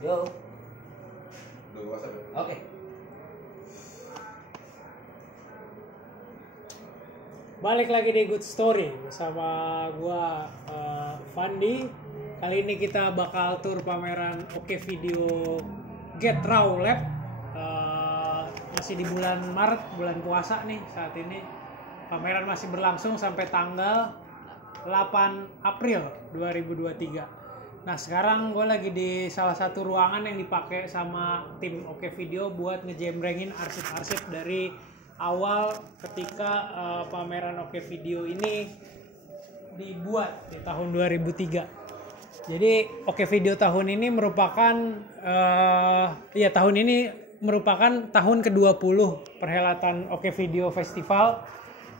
Yo. Udah WhatsApp ya? Oke. Balik lagi di Good Story bersama gua Fandi. Kali ini kita bakal tur pameran Oke Video Get Raw Lab. Masih di bulan Maret, bulan puasa nih saat ini. Pameran masih berlangsung sampai tanggal 8 April 2023. Nah sekarang gue lagi di salah satu ruangan yang dipakai sama tim Oke Video buat ngejembrengin arsip-arsip dari awal ketika pameran Oke Video ini dibuat di tahun 2003. Jadi Oke Video tahun ini merupakan tahun ini merupakan tahun ke-20 perhelatan Oke Video Festival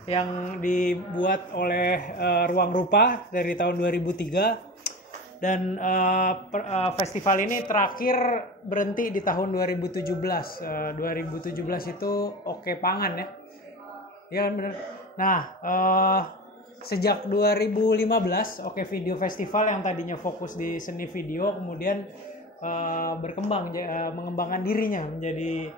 yang dibuat oleh Ruang Rupa dari tahun 2003. Dan festival ini terakhir berhenti di tahun 2017. 2017 itu Oke Pangan ya. Ya benar. Nah, sejak 2015 Oke Video Festival yang tadinya fokus di seni video kemudian berkembang mengembangkan dirinya menjadi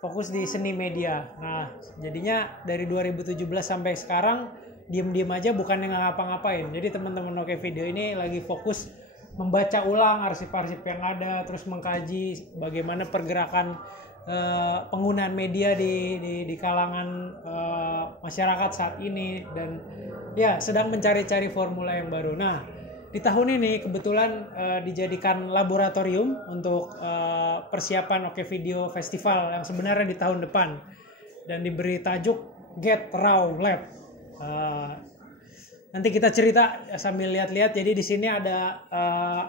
fokus di seni media. Nah, jadinya dari 2017 sampai sekarang diem-diem aja bukan yang ngapa-ngapain. Jadi teman-teman Oke Video ini lagi fokus membaca ulang arsip-arsip yang ada, terus mengkaji bagaimana pergerakan penggunaan media di kalangan masyarakat saat ini, dan ya sedang mencari-cari formula yang baru. Nah, di tahun ini kebetulan dijadikan laboratorium untuk persiapan Oke Video Festival yang sebenarnya di tahun depan, dan diberi tajuk Get Raw Lab. Nanti kita cerita sambil lihat-lihat. Jadi di sini ada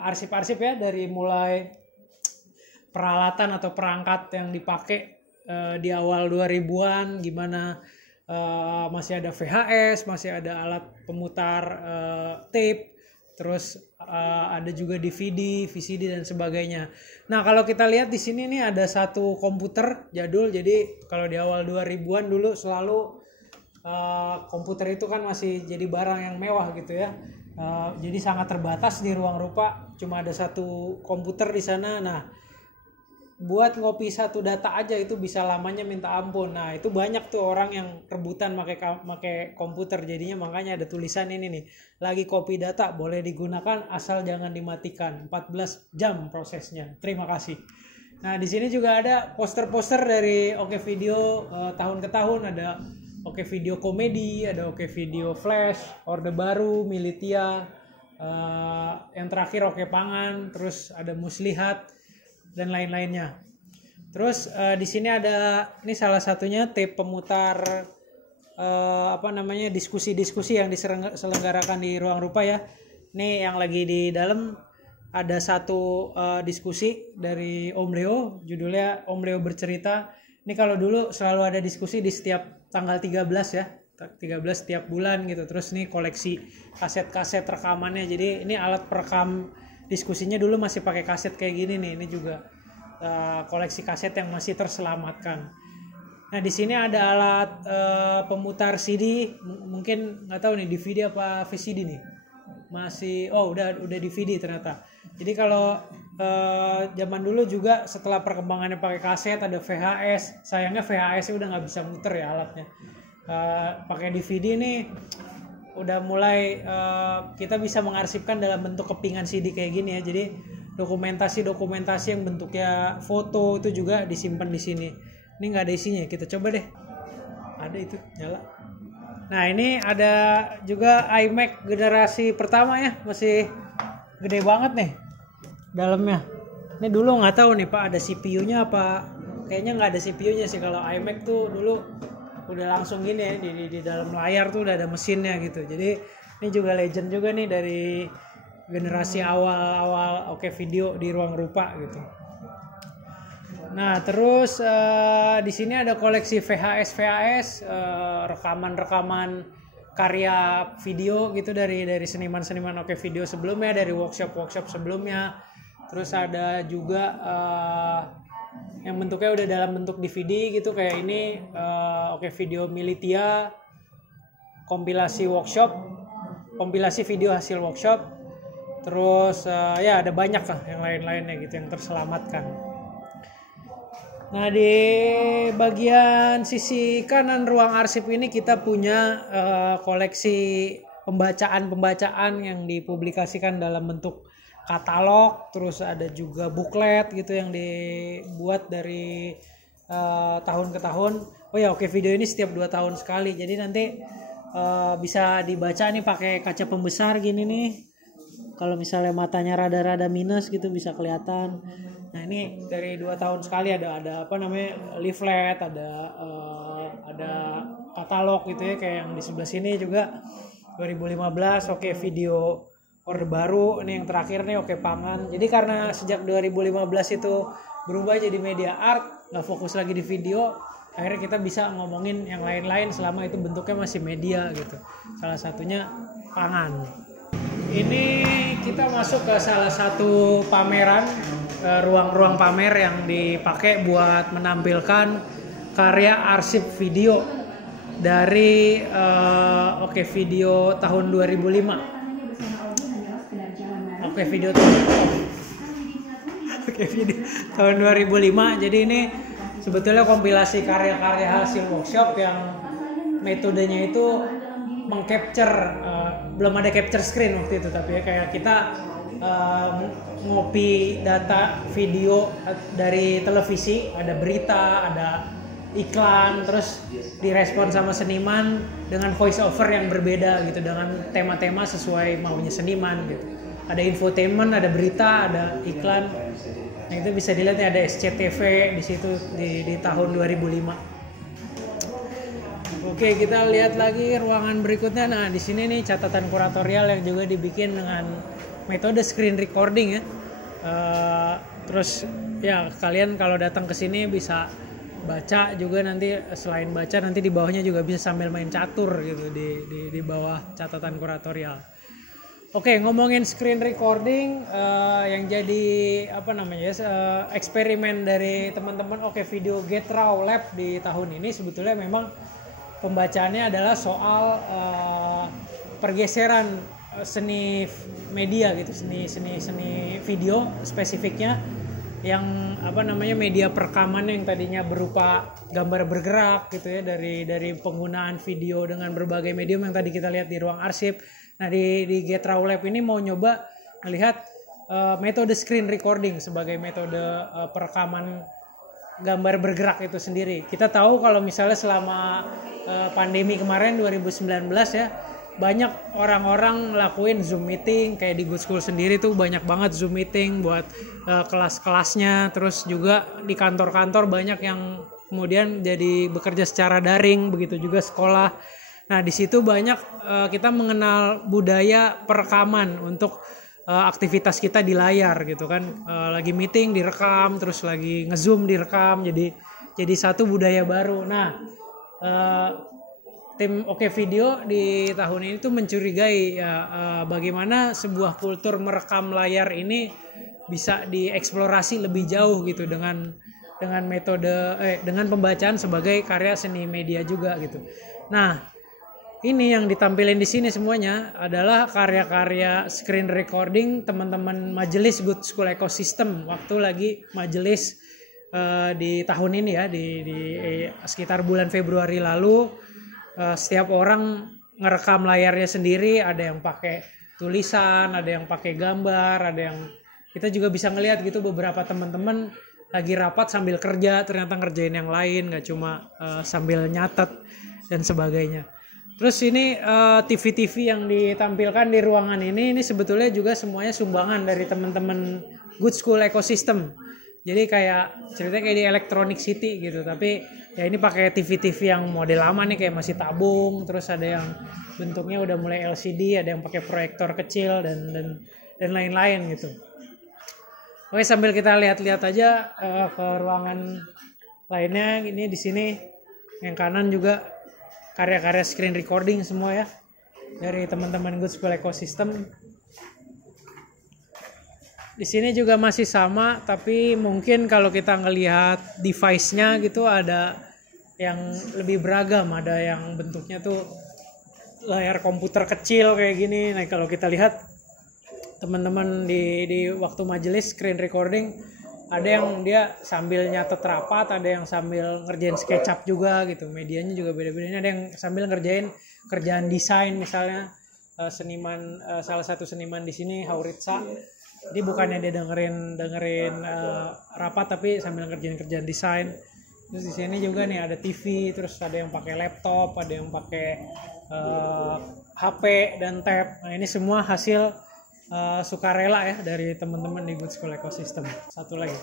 arsip-arsip ya, dari mulai peralatan atau perangkat yang dipakai di awal 2000-an, gimana masih ada VHS, masih ada alat pemutar tape, terus ada juga DVD, VCD dan sebagainya. Nah, kalau kita lihat di sini nih ada satu komputer jadul. Jadi kalau di awal 2000-an dulu selalu komputer itu kan masih jadi barang yang mewah gitu ya. Jadi sangat terbatas di Ruang Rupa, cuma ada satu komputer di sana. Nah, buat ngopi satu data aja itu bisa lamanya minta ampun. Nah, itu banyak tuh orang yang rebutan pakai komputer. Jadinya makanya ada tulisan ini nih, lagi copy data boleh digunakan asal jangan dimatikan. 14 jam prosesnya. Terima kasih. Nah, di sini juga ada poster-poster dari Oke Video tahun ke tahun. Ada Oke Video Komedi, ada Oke Video Flash, Orde Baru, Militia, yang terakhir Oke Pangan, terus ada Muslihat dan lain-lainnya. Terus di sini ada, ini salah satunya tape pemutar diskusi-diskusi yang diselenggarakan di Ruang Rupa ya. Ini yang lagi di dalam ada satu diskusi dari Om Leo, judulnya Om Leo Bercerita. Ini kalau dulu selalu ada diskusi di setiap tanggal 13 ya, 13 setiap bulan gitu. Terus nih koleksi kaset-kaset rekamannya. Jadi ini alat perekam diskusinya dulu masih pakai kaset kayak gini nih. Ini juga koleksi kaset yang masih terselamatkan. Nah, di sini ada alat pemutar CD, mungkin nggak tahu nih DVD apa VCD nih. Masih udah DVD ternyata. Jadi kalau zaman dulu juga setelah perkembangannya pakai kaset ada VHS. Sayangnya VHS udah nggak bisa muter ya alatnya. Pakai DVD nih udah mulai kita bisa mengarsipkan dalam bentuk kepingan CD kayak gini ya. Jadi dokumentasi yang bentuknya foto itu juga disimpan di sini. Ini nggak ada isinya, kita coba deh. Ada itu nyala. Nah, ini ada juga iMac generasi pertama ya, masih gede banget nih dalamnya. Ini dulu nggak tahu nih Pak ada CPU-nya apa, kayaknya nggak ada CPU-nya sih. Kalau iMac tuh dulu udah langsung gini ya, di dalam layar tuh udah ada mesinnya gitu. Jadi ini juga legend juga nih dari generasi awal Oke Video di Ruang Rupa gitu. Nah, terus di sini ada koleksi VHS, rekaman karya video gitu dari seniman-seniman Oke Video sebelumnya, dari workshop sebelumnya. Terus ada juga yang bentuknya udah dalam bentuk DVD gitu, kayak ini Oke Video Militia, kompilasi video hasil workshop. Terus ya ada banyak lah yang lain-lainnya gitu yang terselamatkan. Nah, di bagian sisi kanan ruang arsip ini kita punya koleksi pembacaan-pembacaan yang dipublikasikan dalam bentuk katalog, terus ada juga buklet gitu yang dibuat dari tahun ke tahun. Oh ya, oke, video ini setiap 2 tahun sekali. Jadi nanti bisa dibaca nih pakai kaca pembesar gini nih. Kalau misalnya matanya rada-rada minus gitu bisa kelihatan. Nah, ini dari 2 tahun sekali ada apa namanya leaflet, ada katalog gitu ya, kayak yang di sebelah sini juga 2015 oke video orde baru, ini yang terakhir nih oke pangan. Jadi karena sejak 2015 itu berubah jadi media art, nggak fokus lagi di video, akhirnya kita bisa ngomongin yang lain-lain selama itu bentuknya masih media gitu. Salah satunya pangan. Ini kita masuk ke salah satu pameran, ruang-ruang pamer yang dipakai buat menampilkan karya arsip video dari oke video tahun 2005. Oke video tahun 2005. Jadi ini sebetulnya kompilasi karya-karya hasil workshop yang metodenya itu mengcapture, belum ada capture screen waktu itu, tapi ya kayak kita ngopi data video dari televisi, ada berita, ada iklan, terus direspon sama seniman dengan voice over yang berbeda gitu, dengan tema-tema sesuai maunya seniman gitu. Ada infotainment, ada berita, ada iklan. Nah, itu bisa dilihat ya, ada SCTV di situ di tahun 2005. Oke, kita lihat lagi ruangan berikutnya. Nah, di sini nih catatan kuratorial yang juga dibikin dengan metode screen recording ya. Terus ya kalian kalau datang ke sini bisa baca juga, nanti selain baca nanti di bawahnya juga bisa sambil main catur gitu di bawah catatan kuratorial. Oke, ngomongin screen recording, yang jadi apa namanya eksperimen dari teman-teman Oke Video Get Raw Lab di tahun ini sebetulnya memang pembacaannya adalah soal pergeseran seni media gitu, seni video spesifiknya yang apa namanya media perekaman yang tadinya berupa gambar bergerak gitu ya, dari penggunaan video dengan berbagai medium yang tadi kita lihat di ruang arsip. Nah, di Get Raw Lab ini mau nyoba melihat metode screen recording sebagai metode perekaman gambar bergerak itu sendiri. Kita tahu kalau misalnya selama pandemi kemarin 2019 ya, banyak orang-orang ngelakuin Zoom meeting, kayak di Good School sendiri tuh banyak banget Zoom meeting buat kelas-kelasnya. Terus juga di kantor-kantor banyak yang kemudian jadi bekerja secara daring, begitu juga sekolah. Nah, di situ banyak kita mengenal budaya perekaman untuk aktivitas kita di layar gitu kan. Lagi meeting direkam, terus lagi nge-zoom direkam, jadi satu budaya baru. Nah, tim Oke Video di tahun ini tuh mencurigai ya bagaimana sebuah kultur merekam layar ini bisa dieksplorasi lebih jauh gitu dengan metode dengan pembacaan sebagai karya seni media juga gitu. Nah, ini yang ditampilin di sini semuanya adalah karya-karya screen recording teman-teman majelis Good School Ecosystem waktu lagi majelis di tahun ini ya, di sekitar bulan Februari lalu. Setiap orang ngerekam layarnya sendiri, ada yang pakai tulisan, ada yang pakai gambar, ada yang kita juga bisa ngelihat gitu beberapa teman-teman lagi rapat sambil kerja, ternyata ngerjain yang lain, nggak cuma sambil nyatet dan sebagainya. Terus ini TV-TV yang ditampilkan di ruangan ini sebetulnya juga semuanya sumbangan dari teman-teman Good School Ecosystem. Jadi kayak ceritanya kayak di Electronic City gitu, tapi ya ini pakai TV-TV yang model lama nih, kayak masih tabung, terus ada yang bentuknya udah mulai LCD, ada yang pakai proyektor kecil dan lain-lain gitu. Oke, sambil kita lihat-lihat aja ke ruangan lainnya. Ini di sini yang kanan juga karya-karya screen recording semua ya dari teman-teman Good School Ecosystem. Di sini juga masih sama, tapi mungkin kalau kita ngelihat device-nya gitu ada yang lebih beragam, ada yang bentuknya tuh layar komputer kecil kayak gini. Nah, kalau kita lihat teman-teman di waktu majelis screen recording, ada yang dia sambil nyatet rapat, ada yang sambil ngerjain SketchUp juga gitu. Medianya juga beda-beda. Ada yang sambil ngerjain kerjaan desain misalnya, seniman salah satu seniman di sini Hauritsa. Jadi bukannya dia dengerin rapat tapi sambil ngerjain kerjaan desain. Terus di sini juga nih ada TV, terus ada yang pakai laptop, ada yang pakai HP dan tab. Nah, ini semua hasil sukarela ya dari teman-teman di Good School Ecosystem. Satu lagi.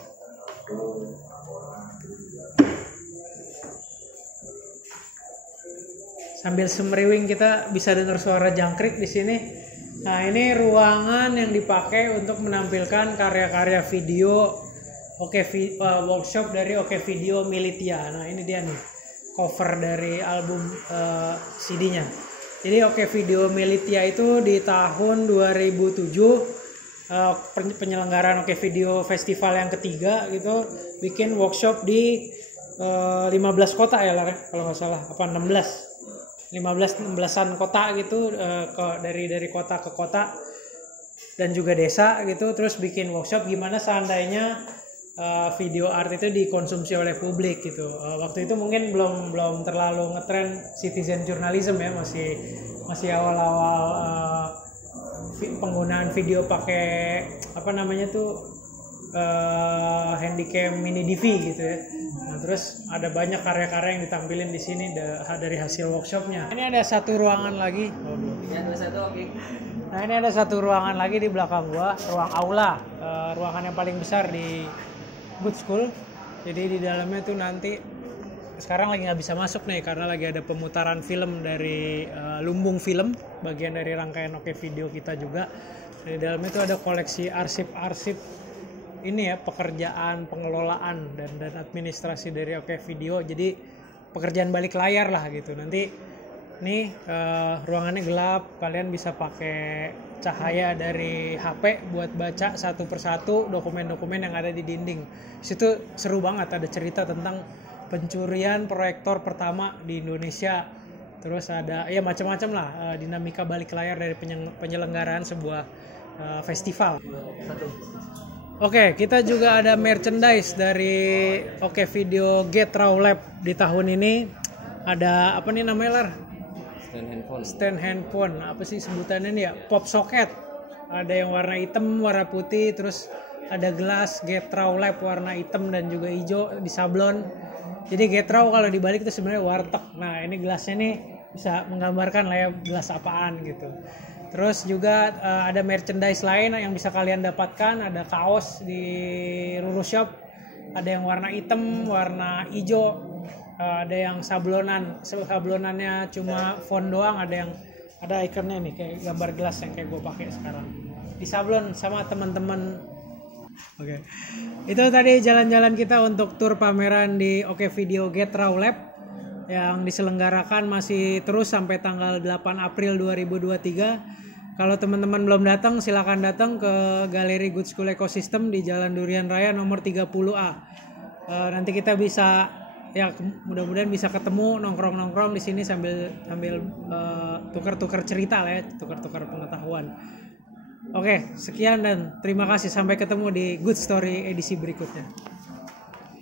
Sambil semriwing kita bisa dengar suara jangkrik di sini. Nah, ini ruangan yang dipakai untuk menampilkan karya-karya video workshop dari Oke Video Militia. Nah, ini dia nih cover dari album CD-nya. Jadi Oke Video Militia itu di tahun 2007 penyelenggaraan Oke Video Festival yang ketiga gitu bikin workshop di 15 kota ya Lar, kalau nggak salah, apa 16-an kota gitu, dari kota ke kota dan juga desa gitu, terus bikin workshop gimana seandainya video art itu dikonsumsi oleh publik gitu. Waktu itu mungkin belum terlalu ngetren citizen journalism ya, masih awal-awal penggunaan video pakai apa namanya tuh handycam mini DV gitu ya. Nah, terus ada banyak karya-karya yang ditampilin di sini dari hasil workshopnya. Ini ada satu ruangan lagi. Nah, ini ada satu ruangan lagi di belakang gua, ruang aula, ruangan yang paling besar di Good School. Jadi di dalamnya tuh nanti sekarang lagi nggak bisa masuk nih karena lagi ada pemutaran film dari Lumbung Film, bagian dari rangkaian Oke Video kita juga. Di dalamnya tuh ada koleksi arsip-arsip ini ya, pekerjaan pengelolaan dan administrasi dari Oke Video. Jadi pekerjaan balik layar lah gitu. Nanti nih ruangannya gelap, kalian bisa pakai cahaya dari HP buat baca satu persatu dokumen-dokumen yang ada di dinding. Situ seru banget, ada cerita tentang pencurian proyektor pertama di Indonesia. Terus ada ya macam-macam lah dinamika balik layar dari penyelenggaraan sebuah festival. Oke, kita juga ada merchandise dari Oke Video Get Raw Lab di tahun ini. Ada apa nih namanya Lar? Stand handphone. Apa sih sebutannya nih ya? Pop socket. Ada yang warna hitam, warna putih, terus ada gelas Get Raw Lab warna hitam dan juga hijau di sablon. Jadi Get Raw kalau dibalik itu sebenarnya warteg. Nah, ini gelasnya nih bisa menggambarkan lah ya gelas apaan gitu. Terus juga ada merchandise lain yang bisa kalian dapatkan. Ada kaos di Ruru Shop. Ada yang warna hitam, warna hijau. Ada yang sablonannya cuma font doang, ada ikonnya nih kayak gambar gelas yang kayak gue pakai sekarang. Disablon sama teman-teman. Oke. Itu tadi jalan-jalan kita untuk tur pameran di Oke Video Get Raw Lab yang diselenggarakan masih terus sampai tanggal 8 April 2023. Kalau teman-teman belum datang, silakan datang ke Galeri Good School Ecosystem di Jalan Durian Raya nomor 30A. Nanti kita bisa ya mudah-mudahan bisa ketemu nongkrong di sini sambil tukar-tukar cerita lah ya, tukar-tukar pengetahuan. Oke, sekian dan terima kasih, sampai ketemu di Good Story edisi berikutnya.